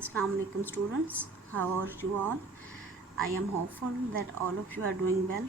Assalamu alaikum students, how are you all? I am hopeful that all of you are doing well.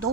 2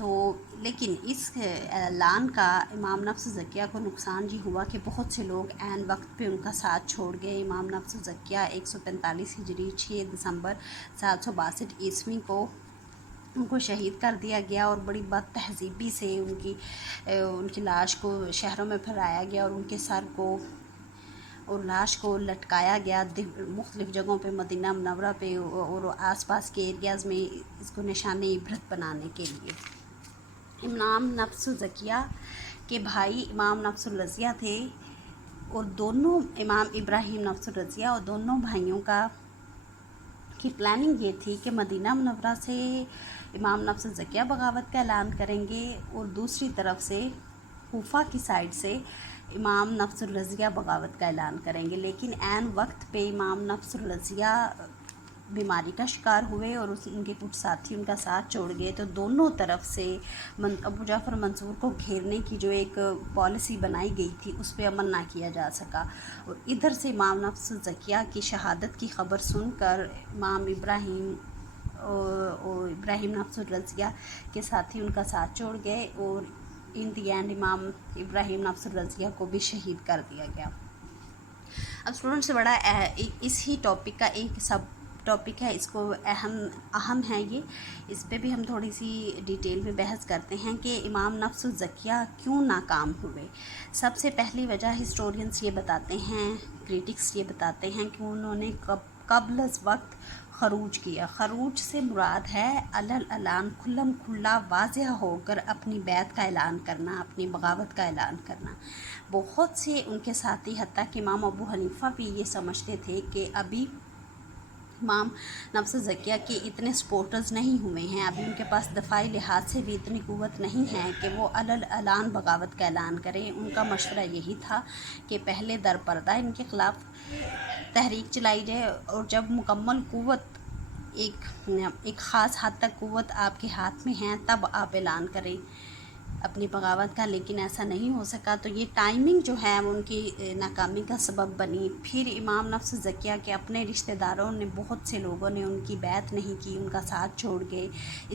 تو لیکن اس اعلان کا امام نفس زکیہ کو نقصان یہ ہوا کہ بہت سے لوگ عین وقت پہ ان کا ساتھ چھوڑ گئے۔ امام نفس زکیہ 145 ہجری 6 دسمبر 762 عیسوی کو ان کو شہید کر دیا گیا، اور بڑی بد تہذیبی سے ان کی لاش کو شہروں میں پھیلایا گیا، اور ان کے سر کو اور لاش کو لٹکایا گیا مختلف جگہوں پہ، مدینہ منورہ پہ اور آس پاس کے ایریاز میں، اس کو نشان عبرت بنانے کے لیے۔ امام نفس زکیہ کے بھائی امام نفس الرضیہ تھے، اور دونوں امام ابراہیم نفس الرضیہ اور دونوں بھائیوں کی پلاننگ یہ تھی کہ مدینہ منورہ سے امام نفس زکیہ بغاوت کا اعلان کریں گے، اور دوسری طرف سے کوفہ کی سائڈ سے امام نفس الرضیہ بغاوت کا اعلان کریں گے۔ لیکن عین وقت پہ امام نفس الرضیہ بیماری کا شکار ہوئے، اور ان کے کچھ ساتھی ان کا ساتھ چھوڑ گئے، تو دونوں طرف سے ابو جعفر منصور کو گھیرنے کی جو ایک پالیسی بنائی گئی تھی اس پہ عمل نہ کیا جا سکا، اور ادھر سے امام نفس زکیہ کی شہادت کی خبر سن کر امام ابراہیم اور ابراہیم نفس الرضیہ کے ساتھی ان کا ساتھ چھوڑ گئے، اور ان دی اینڈ امام ابراہیم نفس الرضیہ کو بھی شہید کر دیا گیا۔ اب اسٹوڈنٹ سے بڑا اس ہی ٹاپک کا ایک سب ٹاپک ہے، اس کو اہم ہے یہ، اس پہ بھی ہم تھوڑی سی ڈیٹیل میں بحث کرتے ہیں کہ امام نفس الزکیہ کیوں ناکام ہوئے۔ سب سے پہلی وجہ ہسٹورینز یہ بتاتے ہیں، کریٹکس یہ بتاتے ہیں کہ انہوں نے قبل از وقت خروج کیا۔ خروج سے مراد ہے علن کھلم کھلا واضح ہو کر اپنی بیعت کا اعلان کرنا، اپنی بغاوت کا اعلان کرنا۔ بہت سے ان کے ساتھی حتیٰ کہ امام ابو حنیفہ بھی یہ سمجھتے تھے کہ ابھی امام نفس زکیہ کے اتنے سپورٹرز نہیں ہوئے ہیں، ابھی ان کے پاس دفاعی لحاظ سے بھی اتنی قوت نہیں ہے کہ وہ اعلان بغاوت کا اعلان کریں۔ ان کا مشورہ یہی تھا کہ پہلے در پردہ ان کے خلاف تحریک چلائی جائے، اور جب مکمل قوت ایک خاص حد تک قوت آپ کے ہاتھ میں ہے تب آپ اعلان کریں اپنی بغاوت کا، لیکن ایسا نہیں ہو سکا، تو یہ ٹائمنگ جو ہے وہ ان کی ناکامی کا سبب بنی۔ پھر امام نفس زکیہ کے اپنے رشتہ داروں نے، بہت سے لوگوں نے ان کی بیعت نہیں کی، ان کا ساتھ چھوڑ گئے،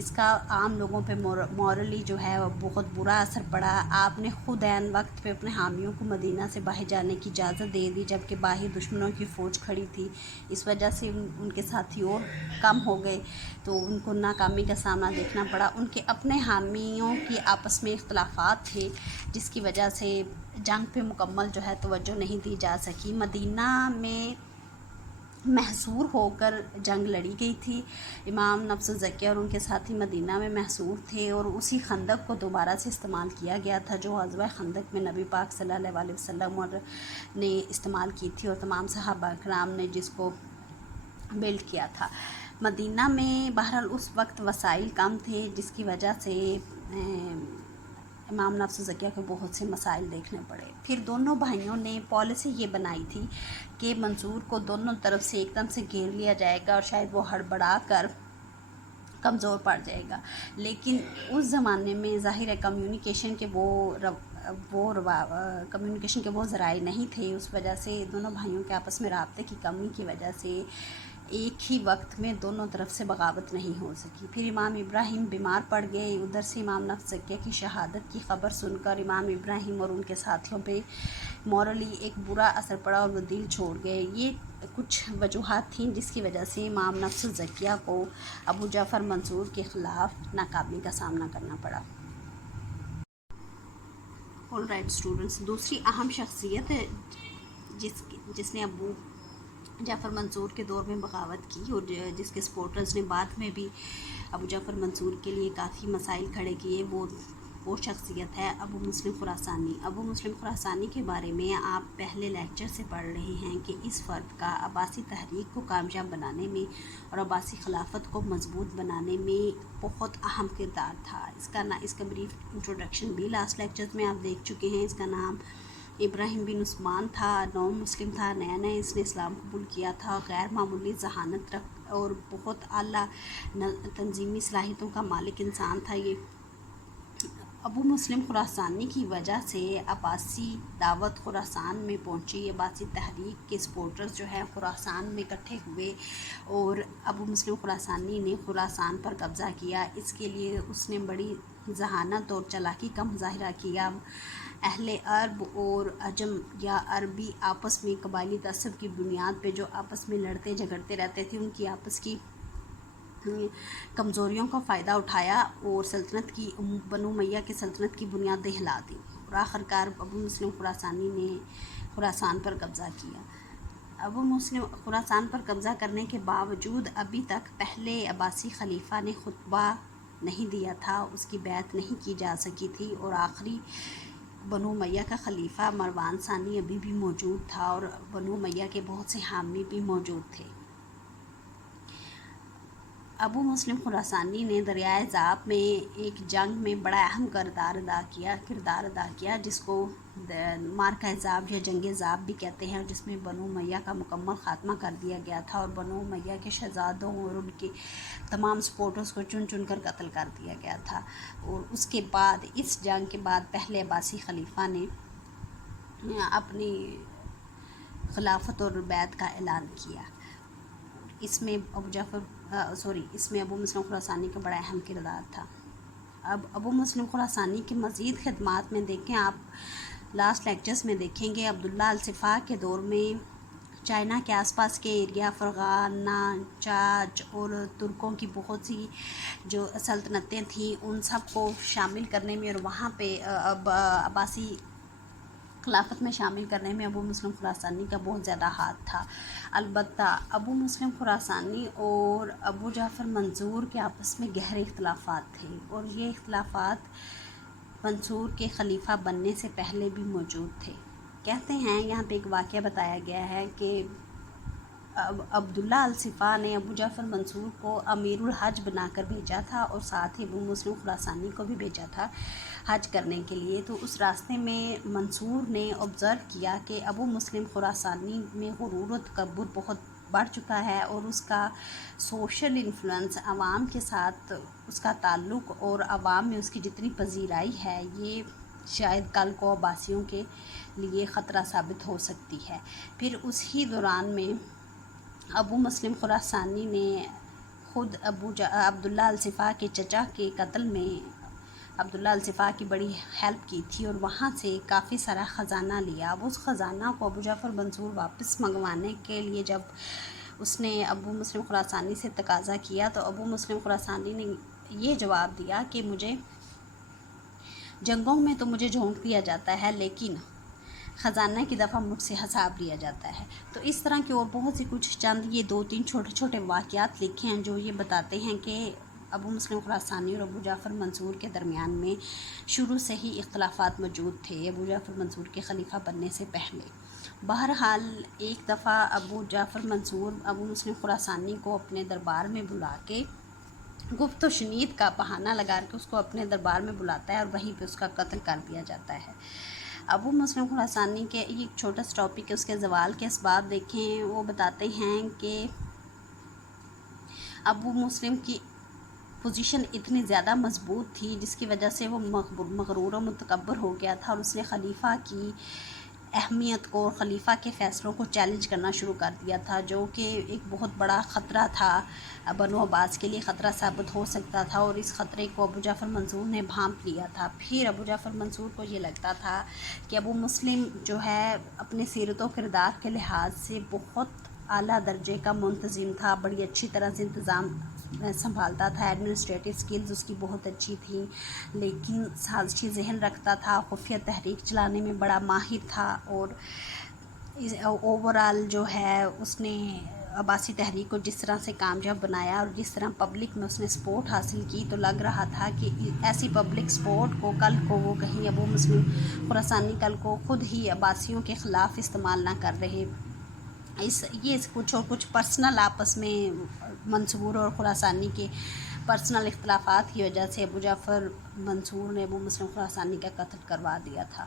اس کا عام لوگوں پہ مورلی جو ہے وہ بہت برا اثر پڑا۔ آپ نے خود عین وقت پہ اپنے حامیوں کو مدینہ سے باہر جانے کی اجازت دے دی، جبکہ باہر دشمنوں کی فوج کھڑی تھی، اس وجہ سے ان کے ساتھی اور کم ہو گئے، تو ان کو ناکامی کا سامنا دیکھنا پڑا۔ ان کے اپنے حامیوں کی آپس میں اختلافات تھے، جس کی وجہ سے جنگ پہ مکمل جو ہے توجہ نہیں دی جا سکی۔ مدینہ میں محصور ہو کر جنگ لڑی گئی تھی، امام نفس زکیہ اور ان کے ساتھی مدینہ میں محصور تھے، اور اسی خندق کو دوبارہ سے استعمال کیا گیا تھا جو غزوہ خندق میں نبی پاک صلی اللہ علیہ وسلم نے استعمال کی تھی، اور تمام صحابہ کرام نے جس کو بلڈ کیا تھا۔ مدینہ میں بہرحال اس وقت وسائل کم تھے، جس کی وجہ سے امام نفس زکیہ کو بہت سے مسائل دیکھنے پڑے۔ پھر دونوں بھائیوں نے پالیسی یہ بنائی تھی کہ منصور کو دونوں طرف سے ایک دم سے گھیر لیا جائے گا، اور شاید وہ ہڑبڑا کر کمزور پڑ جائے گا، لیکن اس زمانے میں ظاہر ہے کمیونیکیشن کے وہ ذرائع نہیں تھے، اس وجہ سے دونوں بھائیوں کے آپس میں رابطے کی کمی کی وجہ سے ایک ہی وقت میں دونوں طرف سے بغاوت نہیں ہو سکی۔ پھر امام ابراہیم بیمار پڑ گئے، ادھر سے امام نفس زکیہ کی شہادت کی خبر سن کر امام ابراہیم اور ان کے ساتھیوں پہ مورلی ایک برا اثر پڑا، اور وہ دل چھوڑ گئے۔ یہ کچھ وجوہات تھیں جس کی وجہ سے امام نفس زکیہ کو ابو جعفر منصور کے خلاف ناکامی کا سامنا کرنا پڑا۔ آل رائٹ اسٹوڈنٹس، دوسری اہم شخصیت جس نے ابو جعفر منصور کے دور میں بغاوت کی، اور جس کے سپورٹرز نے بعد میں بھی ابو جعفر منصور کے لیے کافی مسائل کھڑے کیے، وہ شخصیت ہے ابو مسلم خراسانی۔ ابو مسلم خراسانی کے بارے میں آپ پہلے لیکچر سے پڑھ رہے ہیں کہ اس فرد کا عباسی تحریک کو کامیاب بنانے میں اور عباسی خلافت کو مضبوط بنانے میں بہت اہم کردار تھا۔ اس کا بریف انٹروڈکشن بھی لاسٹ لیکچر میں آپ دیکھ چکے ہیں۔ اس کا نام ابراہیم بن عثمان تھا، نو مسلم تھا، نیا نیا اس نے اسلام قبول کیا تھا، غیر معمولی ذہانت اور بہت اعلیٰ تنظیمی صلاحیتوں کا مالک انسان تھا۔ یہ ابو مسلم خراسانی کی وجہ سے عباسی دعوت خراسان میں پہنچی، عباسی تحریک کے سپورٹرز جو ہے خراسان میں اکٹھے ہوئے، اور ابو مسلم خراسانی نے خراسان پر قبضہ کیا۔ اس کے لیے اس نے بڑی ذہانت اور چلاکی کا مظاہرہ کیا۔ اہل عرب اور عجم یا عربی آپس میں قبائلی تعصب کی بنیاد پہ جو آپس میں لڑتے جھگڑتے رہتے تھے، ان کی آپس کی کمزوریوں کا فائدہ اٹھایا اور سلطنت کی بنو امیہ کی سلطنت کی بنیادیں ہلا دیں، اور آخرکار ابو مسلم خراسانی نے خراسان پر قبضہ کیا۔ ابو مسلم خراسان پر قبضہ کرنے کے باوجود ابھی تک پہلے عباسی خلیفہ نے خطبہ نہیں دیا تھا، اس کی بیعت نہیں کی جا سکی تھی، اور آخری بنو امیہ کا خلیفہ مروان ثانی ابھی بھی موجود تھا، اور بنو امیہ کے بہت سے حامی بھی موجود تھے۔ ابو مسلم خراسانی نے دریائے زاب میں ایک جنگ میں بڑا اہم کردار ادا کیا جس کو مارکہ زاب یا جنگ زاب بھی کہتے ہیں، جس میں بنو امیہ کا مکمل خاتمہ کر دیا گیا تھا، اور بنو امیہ کے شہزادوں اور ان کے تمام سپورٹرز کو چن چن کر قتل کر دیا گیا تھا۔ اور اس کے بعد، اس جنگ کے بعد، پہلے عباسی خلیفہ نے اپنی خلافت اور بیعت کا اعلان کیا۔ اس میں ابو مسلم خراسانی کا بڑا اہم کردار تھا۔ اب ابو مسلم خراسانی کی مزید خدمات میں دیکھیں، آپ لاسٹ لیکچرز میں دیکھیں گے، عبداللہ الصفا کے دور میں چائنا کے آس پاس کے ایریا، فرغانہ، چاچ اور ترکوں کی بہت سی جو سلطنتیں تھیں، ان سب کو شامل کرنے میں اور وہاں پہ عباسی خلافت میں شامل کرنے میں ابو مسلم خراسانی کا بہت زیادہ ہاتھ تھا۔ البتہ ابو مسلم خراسانی اور ابو جعفر منصور کے آپس میں گہرے اختلافات تھے، اور یہ اختلافات منصور کے خلیفہ بننے سے پہلے بھی موجود تھے۔ کہتے ہیں، یہاں پہ ایک واقعہ بتایا گیا ہے کہ عبداللہ الصفا نے ابو جعفر منصور کو امیر الحج بنا کر بھیجا تھا، اور ساتھ ہی ابو مسلم خراسانی کو بھی بھیجا تھا حج کرنے کے لیے۔ تو اس راستے میں منصور نے آبزرو کیا کہ ابو مسلم خراسانی میں غرور و تکبر بہت بڑھ چکا ہے، اور اس کا سوشل انفلوئنس، عوام کے ساتھ اس کا تعلق اور عوام میں اس کی جتنی پذیرائی ہے، یہ شاید کل کو عباسیوں کے لیے خطرہ ثابت ہو سکتی ہے۔ پھر اسی دوران میں ابو مسلم خراسانی نے خود عبداللہ الصفا کے چچا کے قتل میں عبداللہ الصفا کی بڑی ہیلپ کی تھی، اور وہاں سے کافی سارا خزانہ لیا۔ اب اس خزانہ کو ابو جعفر منصور واپس منگوانے کے لیے جب اس نے ابو مسلم خراسانی سے تقاضا کیا، تو ابو مسلم خراسانی نے یہ جواب دیا کہ جنگوں میں تو مجھے جھونک دیا جاتا ہے، لیکن خزانہ کی دفعہ مجھ سے حساب لیا جاتا ہے۔ تو اس طرح کے اور بہت سی کچھ چند یہ 2-3 چھوٹے چھوٹے واقعات لکھے ہیں جو یہ بتاتے ہیں کہ ابو مسلم خراسانی اور ابو جعفر منصور کے درمیان میں شروع سے ہی اختلافات موجود تھے، ابو جعفر منصور کے خلیفہ بننے سے پہلے۔ بہرحال ایک دفعہ ابو جعفر منصور ابو مسلم خراسانی کو اپنے دربار میں بلا کے گفت و شنید کا بہانہ لگا کے اس کو اپنے دربار میں بلاتا ہے، اور وہیں پہ اس کا قتل کر دیا جاتا ہے۔ ابو مسلم خراسانی کے ایک چھوٹا سا ٹاپک ہے، اس کے زوال کے اسباب دیکھیں۔ وہ بتاتے ہیں کہ ابو مسلم کی پوزیشن اتنی زیادہ مضبوط تھی جس کی وجہ سے وہ مغرور و متکبر ہو گیا تھا، اور اس نے خلیفہ کی اہمیت کو اور خلیفہ کے فیصلوں کو چیلنج کرنا شروع کر دیا تھا، جو کہ ایک بہت بڑا خطرہ تھا، بنو عباس کے لیے خطرہ ثابت ہو سکتا تھا، اور اس خطرے کو ابو جعفر منصور نے بھانپ لیا تھا۔ پھر ابو جعفر منصور کو یہ لگتا تھا کہ ابو مسلم جو ہے اپنے سیرت و کردار کے لحاظ سے بہت اعلیٰ درجے کا منتظم تھا، بڑی اچھی طرح سے انتظام سنبھالتا تھا، ایڈمنسٹریٹو سکلز اس کی بہت اچھی تھیں، لیکن سازشی ذہن رکھتا تھا، خفیہ تحریک چلانے میں بڑا ماہر تھا، اور اوورآل جو ہے اس نے عباسی تحریک کو جس طرح سے کامیاب بنایا اور جس طرح پبلک میں اس نے سپورٹ حاصل کی، تو لگ رہا تھا کہ ایسی پبلک سپورٹ کو کل کو وہ کہیں ابو مسلم خراسانی کل کو خود ہی عباسیوں کے خلاف استعمال نہ کر رہے۔ یہ کچھ پرسنل آپس میں منصور اور خراسانی کے پرسنل اختلافات کی وجہ سے ابو جعفر منصور نے ابو مسلم خراسانی کا قتل کروا دیا تھا۔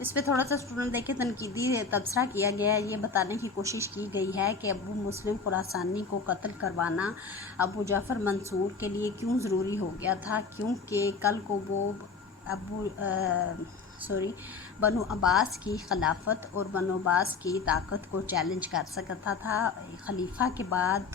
اس پہ تھوڑا سا اسٹوڈنٹ دیکھیں، تنقیدی تبصرہ کیا گیا ہے، یہ بتانے کی کوشش کی گئی ہے کہ ابو مسلم خراسانی کو قتل کروانا ابو جعفر منصور کے لیے کیوں ضروری ہو گیا تھا، کیونکہ کل کو وہ بنو عباس کی خلافت اور بنو عباس کی طاقت کو چیلنج کر سکتا تھا۔ خلیفہ کے بعد